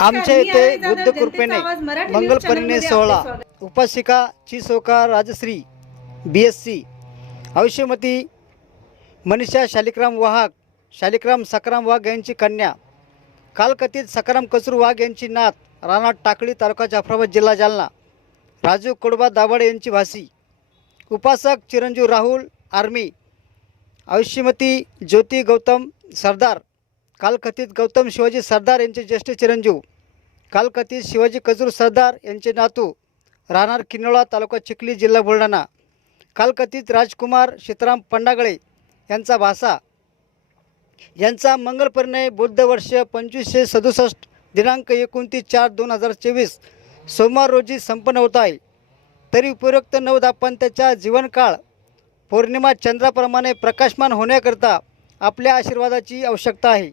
आमच्या येथे बुद्ध कृपेने मंगल परिणय सोहळा उपासिका चिसोका राजश्री बी एस सी आयुष्यमती मनीषा शालिक्राम वाहक शालिक्राम सकाराम वाघ यांची कन्या कालकथित सकाराम कचूर वाघ यांची नात राणा टाकळी तालुका जाफराबाद जिल्हा जालना राजू कोडबा दाभाडे यांची भासी उपासक चिरंजीव राहुल आर्मी आयुष्यमती ज्योती गौतम सरदार कालकथित गौतम शिवाजी सरदार यांचे ज्येष्ठ चिरंजीव कालकथित शिवाजी कजूर सरदार यांचे नातू राहणार किनोळा तालुका चिखली जिल्हा बुलढाणा कालकथित राजकुमार सीताराम पंडागळे यांचा भासा यांचा मंगलपरिणय बुद्ध वर्ष पंचवीसशे सदुसष्ट दिनांक एकोणतीस चार दोन हजार चोवीस सोमवार रोजी संपन्न होत आहे तरी उपयुक्त त्याच्या जीवनकाळ पौर्णिमा चंद्राप्रमाणे प्रकाशमान होण्याकरता आपल्या आशीर्वादाची आवश्यकता आहे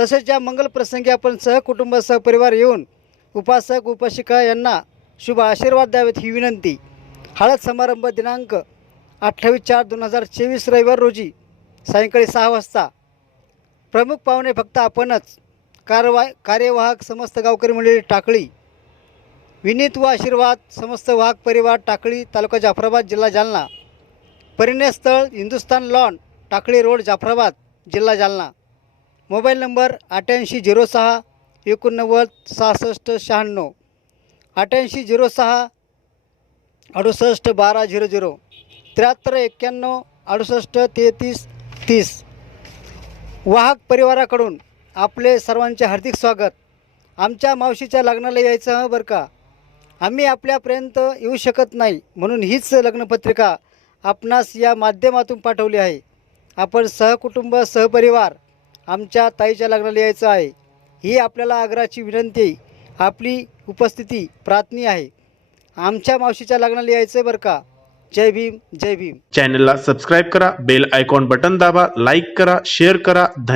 तसेच या मंगलप्रसंगी आपण सहकुटुंब सहपरिवार येऊन उपासक उपासिका यांना शुभ आशीर्वाद द्यावेत ही विनंती हळद समारंभ दिनांक अठ्ठावीस चार दोन हजार चोवीस रविवार रोजी सायंकाळी सहा वाजता प्रमुख पाहुणे फक्त आपणच कारवा कार्यवाहक समस्त गावकरी मंडळी टाकळी विनीत व आशीर्वाद समस्त वाहक परिवार टाकळी तालुका जाफराबाद जिल्हा जालना परिणयस्थळ हिंदुस्थान लॉन टाकळी रोड जाफराबाद जिल्हा जालना मोबाईल नंबर अठ्याऐंशी झिरो सहा एकोणनव्वद सहासष्ट शहाण्णव अठ्ठ्याऐंशी झिरो सहा अडुसष्ट बारा झिरो झिरो त्र्याहत्तर एक्क्याण्णव अडुसष्ट तेहतीस तीस वाहक परिवाराकडून आपले सर्वांचे हार्दिक स्वागत आमच्या मावशीच्या लग्नाला यायचं हं बरं का आम्ही आपल्यापर्यंत येऊ शकत नाही म्हणून हीच लग्नपत्रिका आपणास या माध्यमातून पाठवली आहे आपण सहकुटुंब सहपरिवार आमच्या ताईच्या लग्नाला यायचं आहे ही आपल्याला आग्रहाची विनंती आपली उपस्थिती प्रार्थनी आहे आमच्या मावशीच्या लग्नाला यायचं आहे बरं का जय भीम जय भीम चॅनलला सबस्क्राईब करा बेल आयकॉन बटन दाबा लाईक करा शेअर करा